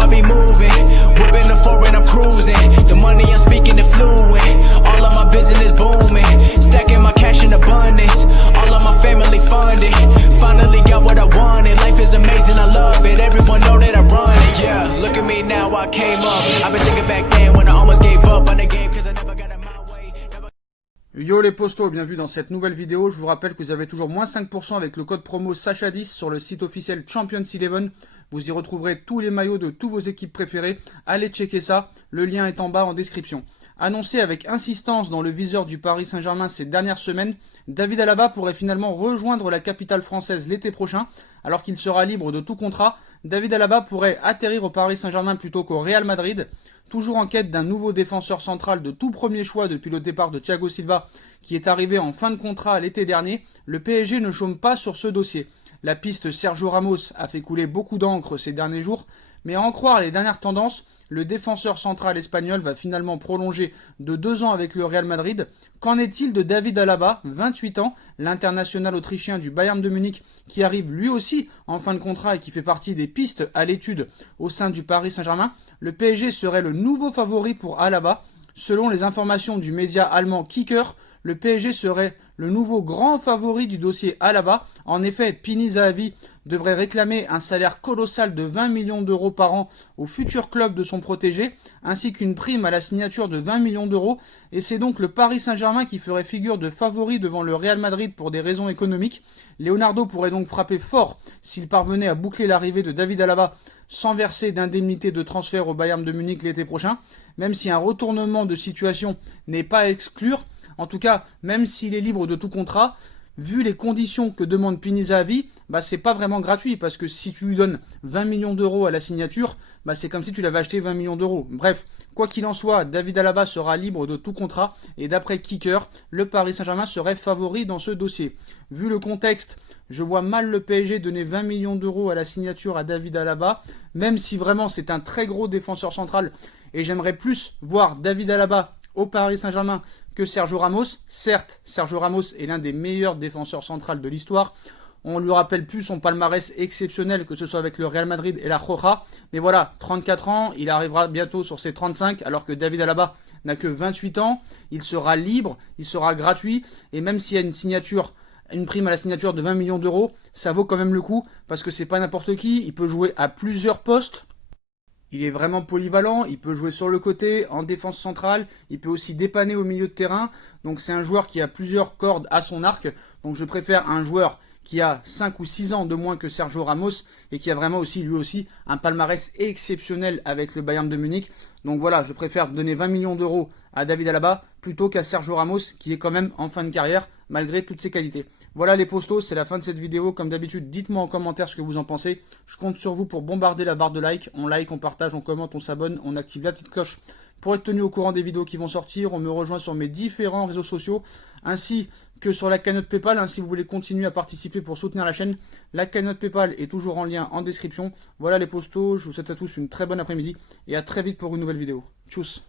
I be moving, whipping the foreign, I'm cruising. The money I'm speaking is fluent. All of my business booming, stacking my cash in abundance. All of my family funded. Finally got what I wanted. Life is amazing, I love it. Everyone know that I run it. Yeah, look at me now, I came up. I've been thinking back then when I almost gave up on the game, cause I never got in my way. Yo les postos, bienvenue dans cette nouvelle vidéo. Je vous rappelle que vous avez toujours moins 5% avec le code promo Sacha10 sur le site officiel Champions 11. Vous y retrouverez tous les maillots de toutes vos équipes préférées. Allez checker ça, le lien est en bas en description. Annoncé avec insistance dans le viseur du Paris Saint-Germain ces dernières semaines, David Alaba pourrait finalement rejoindre la capitale française l'été prochain. Alors qu'il sera libre de tout contrat, David Alaba pourrait atterrir au Paris Saint-Germain plutôt qu'au Real Madrid. Toujours en quête d'un nouveau défenseur central de tout premier choix depuis le départ de Thiago Silva, qui est arrivé en fin de contrat l'été dernier, le PSG ne chôme pas sur ce dossier. La piste Sergio Ramos a fait couler beaucoup d'encre ces derniers jours, mais à en croire les dernières tendances, le défenseur central espagnol va finalement prolonger de 2 ans avec le Real Madrid. Qu'en est-il de David Alaba, 28 ans, l'international autrichien du Bayern de Munich, qui arrive lui aussi en fin de contrat et qui fait partie des pistes à l'étude au sein du Paris Saint-Germain? Le PSG serait le nouveau favori pour Alaba. Selon les informations du média allemand Kicker, le PSG serait le nouveau grand favori du dossier Alaba. En effet, Pini Zahavi devrait réclamer un salaire colossal de 20 millions d'euros par an au futur club de son protégé, ainsi qu'une prime à la signature de 20 millions d'euros. Et c'est donc le Paris Saint-Germain qui ferait figure de favori devant le Real Madrid pour des raisons économiques. Leonardo pourrait donc frapper fort s'il parvenait à boucler l'arrivée de David Alaba sans verser d'indemnité de transfert au Bayern de Munich l'été prochain, même si un retournement de situation n'est pas à exclure. En tout cas, même s'il est libre de tout contrat, vu les conditions que demande Pini Zahavi, c'est pas vraiment gratuit, parce que si tu lui donnes 20 millions d'euros à la signature, c'est comme si tu l'avais acheté 20 millions d'euros. Bref, quoi qu'il en soit, David Alaba sera libre de tout contrat, et d'après Kicker, le Paris Saint-Germain serait favori dans ce dossier. Vu le contexte, je vois mal le PSG donner 20 millions d'euros à la signature à David Alaba, même si vraiment c'est un très gros défenseur central, et j'aimerais plus voir David Alaba au Paris Saint-Germain que Sergio Ramos. Certes, Sergio Ramos est l'un des meilleurs défenseurs centrales de l'histoire. On lui rappelle plus son palmarès exceptionnel, que ce soit avec le Real Madrid et la Roja. Mais voilà, 34 ans, il arrivera bientôt sur ses 35, alors que David Alaba n'a que 28 ans. Il sera libre, il sera gratuit, et même s'il y a une prime à la signature de 20 millions d'euros, ça vaut quand même le coup, parce que c'est pas n'importe qui, il peut jouer à plusieurs postes. Il est vraiment polyvalent, il peut jouer sur le côté, en défense centrale, il peut aussi dépanner au milieu de terrain. Donc c'est un joueur qui a plusieurs cordes à son arc. Donc je préfère un joueur qui a 5 ou 6 ans de moins que Sergio Ramos et qui a vraiment aussi, lui aussi, un palmarès exceptionnel avec le Bayern de Munich. Donc voilà, je préfère donner 20 millions d'euros à David Alaba plutôt qu'à Sergio Ramos, qui est quand même en fin de carrière, malgré toutes ses qualités. Voilà les postos, c'est la fin de cette vidéo. Comme d'habitude, dites-moi en commentaire ce que vous en pensez. Je compte sur vous pour bombarder la barre de like. On like, on partage, on commente, on s'abonne, on active la petite cloche pour être tenu au courant des vidéos qui vont sortir. On me rejoint sur mes différents réseaux sociaux, ainsi que sur la cagnotte Paypal. Si vous voulez continuer à participer pour soutenir la chaîne, la cagnotte Paypal est toujours en lien en description. Voilà les postos, je vous souhaite à tous une très bonne après-midi et à très vite pour une nouvelle vidéo. Tchuss.